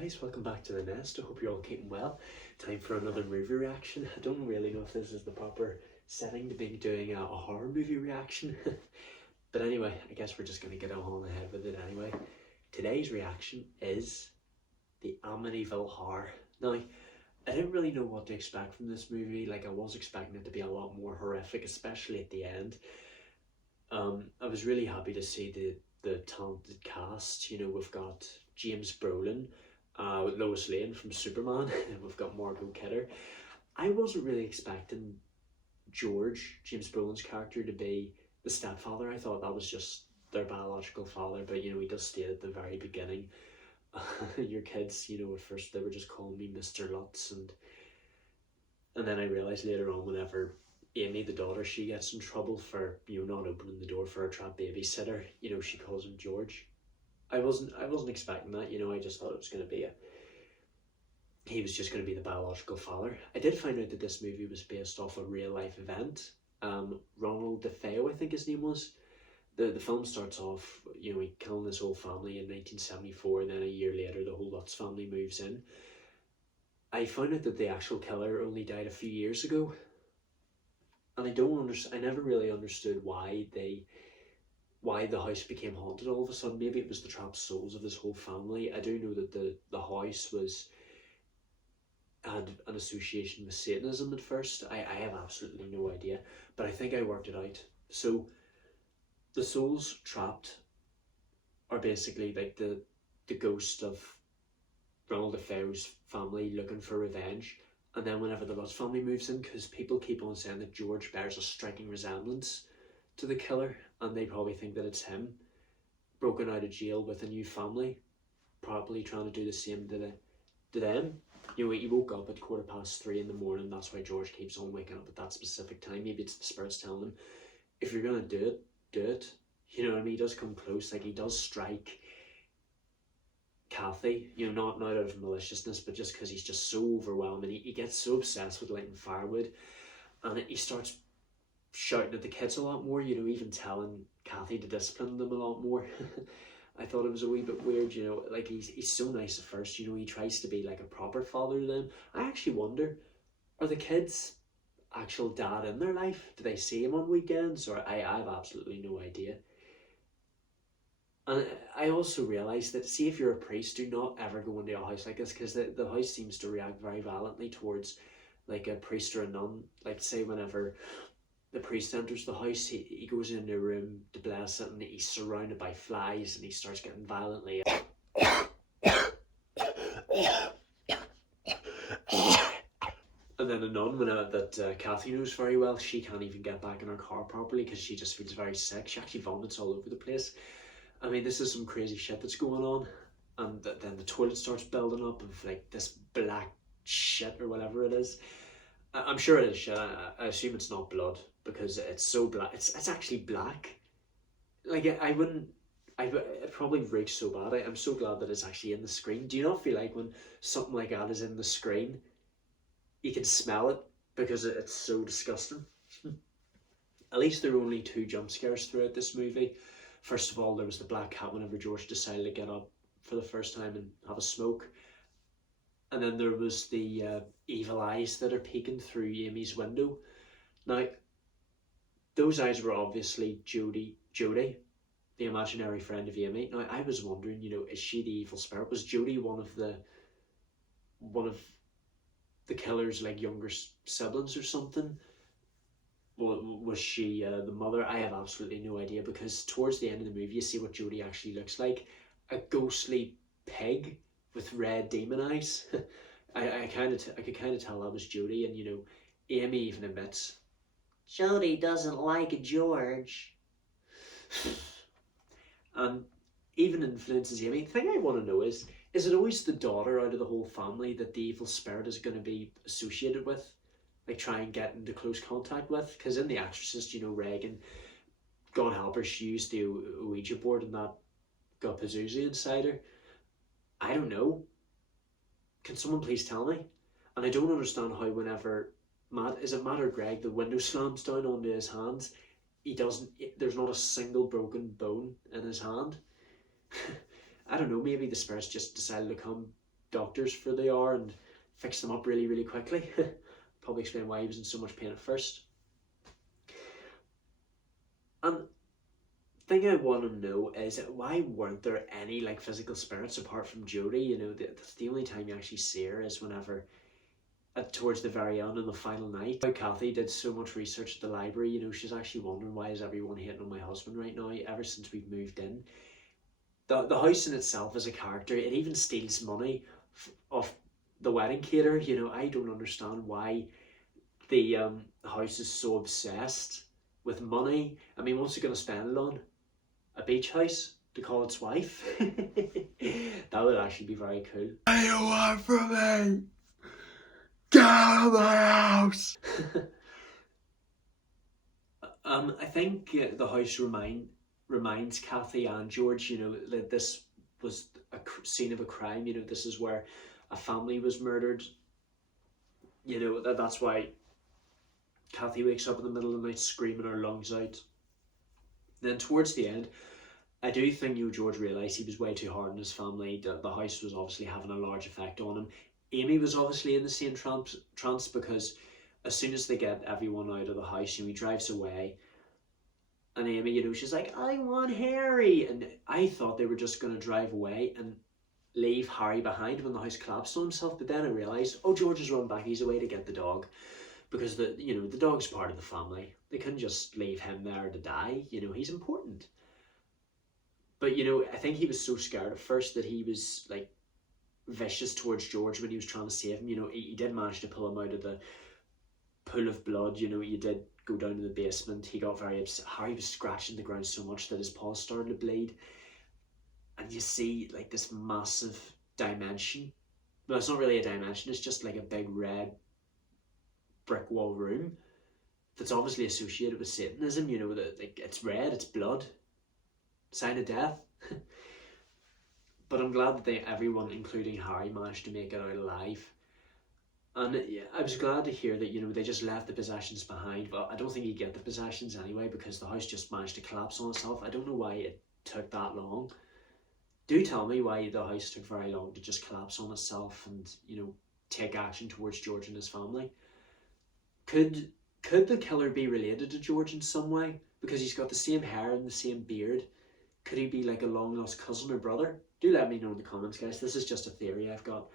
guys, welcome back to the nest. I hope you're all keeping well. Time for another movie reaction. I don't really know if this is the proper setting to be doing a horror movie reaction. But anyway, I guess we're just going to get on ahead with it anyway. Today's reaction is the Amityville Horror. Now, I didn't really know what to expect from this movie. Like, I was expecting it to be a lot more horrific, especially at the end. I was really happy to see the talented cast. You know, we've got James Brolin, Lois Lane from Superman, and we've got Margot Kidder. I wasn't really expecting James Brolin's character, to be the stepfather. I thought that was just their biological father, but you know, he does state at the very beginning, your kids, you know, at first they were just calling me Mr. Lutz, and then I realised later on, whenever Amy, the daughter, she gets in trouble for, you know, not opening the door for a trap babysitter, you know, she calls him George. I wasn't expecting that, you know. I just thought it was going to be he was just going to be the biological father. I did find out that this movie was based off a real life event. Ronald DeFeo, I think his name was. The film starts off, you know, he killing his whole family in 1974, and then a year later the whole Lutz family moves in. I found out that the actual killer only died a few years ago. And I never really understood why the house became haunted all of a sudden. Maybe it was the trapped souls of his whole family. I do know that the house had an association with Satanism at first. I have absolutely no idea, but I think I worked it out. So the souls trapped are basically like the ghost of Ronald DeFeo's family looking for revenge. And then whenever the Lutz family moves in, because people keep on saying that George bears a striking resemblance to the killer, and they probably think that it's him, broken out of jail with a new family, probably trying to do the same to them. You know, he woke up at 3:15 in the morning. That's why George keeps on waking up at that specific time. Maybe it's the spirits telling him, if you're gonna do it, do it. You know what I mean? He does come close. Like, he does strike Kathy, you know, not out of maliciousness, but just because he's just so overwhelming. He gets so obsessed with lighting firewood, and he starts shouting at the kids a lot more, you know, even telling Kathy to discipline them a lot more. I thought it was a wee bit weird, you know. Like, he's so nice at first, you know, he tries to be like a proper father to them. I actually wonder, are the kids actual dad in their life? Do they see him on weekends? Or I have absolutely no idea. And I also realised that, see, if you're a priest, do not ever go into a house like this, because the house seems to react very violently towards like a priest or a nun. Like, say, whenever the priest enters the house, he goes into a room to bless it, and he's surrounded by flies, and he starts getting violently and then a nun, that Kathy knows very well, she can't even get back in her car properly because she just feels very sick. She actually vomits all over the place. I mean, this is some crazy shit that's going on. And then the toilet starts building up of like this black shit or whatever it is. I'm sure it is shit. I assume it's not blood, because it's so black. It's actually black. Like, it probably reeks so bad. I'm so glad that it's actually in the screen. Do you not feel like when something like that is in the screen, you can smell it because it's so disgusting? At least there were only 2 jump scares throughout this movie. First of all, there was the black cat whenever George decided to get up for the first time and have a smoke. And then there was the evil eyes that are peeking through Amy's window. Now, those eyes were obviously Jody, the imaginary friend of Amy. Now, I was wondering, you know, is she the evil spirit? Was Jody one of the killer's like younger siblings or something? Was she the mother? I have absolutely no idea, because towards the end of the movie you see what Jody actually looks like. A ghostly pig with red demon eyes. I could kind of tell that was Jody, and you know, Amy even admits, Jody doesn't like George. And even influences Amy. The thing I want to know is it always the daughter out of the whole family that the evil spirit is going to be associated with? Like, try and get into close contact with? Because in The Exorcist, you know, Regan, God help her, she used the Ouija board and that got Pazuzu inside her. I don't know. Can someone please tell me? And I don't understand how whenever Matt or Greg, the window slams down onto his hands, there's not a single broken bone in his hand. I don't know, maybe the spirits just decided to come doctors for the hour and fix them up really, really quickly. Probably explain why he was in so much pain at first. And thing I want to know is, why weren't there any like physical spirits apart from Jodie? You know, that's the only time you actually see her is whenever towards the very end on the final night. Kathy did so much research at the library. You know, she's actually wondering, why is everyone hating on my husband right now ever since we've moved in. The house in itself as a character, it even steals money off the wedding caterer. You know, I don't understand why the house is so obsessed with money. I mean, what's it going to spend it on? A beach house to call its wife? That would actually be very cool. What do you want from me? Get out of my house! I think the house reminds Kathy and George, you know, that this was a scene of a crime. You know, this is where a family was murdered. You know, that's why Kathy wakes up in the middle of the night screaming her lungs out. Then towards the end, I do think, you know, George realised he was way too hard on his family. The house was obviously having a large effect on him. Amy was obviously in the same trance, because as soon as they get everyone out of the house, you know, he drives away. And Amy, you know, she's like, I want Harry. And I thought they were just going to drive away and leave Harry behind when the house collapsed on himself. But then I realised, oh, George has run back. He's away to get the dog. Because, you know, the dog's part of the family. They couldn't just leave him there to die. You know, he's important. But, you know, I think he was so scared at first that he was, like, vicious towards George when he was trying to save him. You know, he did manage to pull him out of the pool of blood. You know, he did go down to the basement. He got very upset. Harry was scratching the ground so much that his paws started to bleed. And you see, like, this massive dimension. Well, it's not really a dimension. It's just like a big red brick wall room that's obviously associated with Satanism. You know, that, like, it's red, it's blood, sign of death. But I'm glad that everyone, including Harry, managed to make it out alive. And yeah, I was glad to hear that, you know, they just left the possessions behind. Well, I don't think you get the possessions anyway, because the house just managed to collapse on itself. I don't know why it took that long. Do tell me why the house took very long to just collapse on itself and, you know, take action towards George and his family. Could the killer be related to George in some way? Because he's got the same hair and the same beard. Could he be like a long lost cousin or brother? Do let me know in the comments, guys. This is just a theory I've got.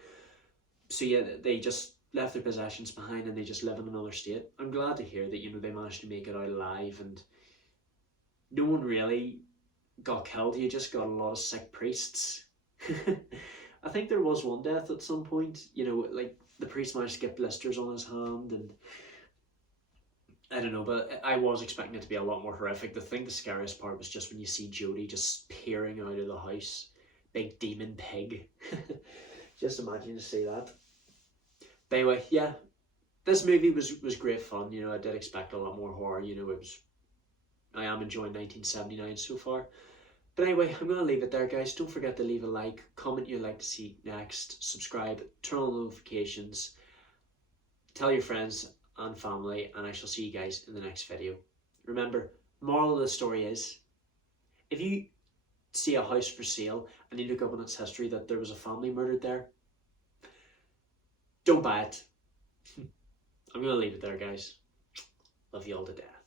So yeah, they just left their possessions behind and they just live in another state. I'm glad to hear that, you know, they managed to make it out alive and no one really got killed. You just got a lot of sick priests. I think there was one death at some point. You know, like the priest managed to get blisters on his hand and I don't know, but I was expecting it to be a lot more horrific. The scariest part was just when you see Jodie just peering out of the house. Big demon pig. Just imagine to see that. But anyway, yeah, this movie was great fun. You know, I did expect a lot more horror. You know, I am enjoying 1979 so far. But anyway, I'm going to leave it there, guys. Don't forget to leave a like, comment you'd like to see next, subscribe, turn on notifications, tell your friends and family, and I shall see you guys in the next video. Remember, moral of the story is, if you see a house for sale and you look up on its history that there was a family murdered there, don't buy it. I'm going to leave it there, guys. Love you all to death.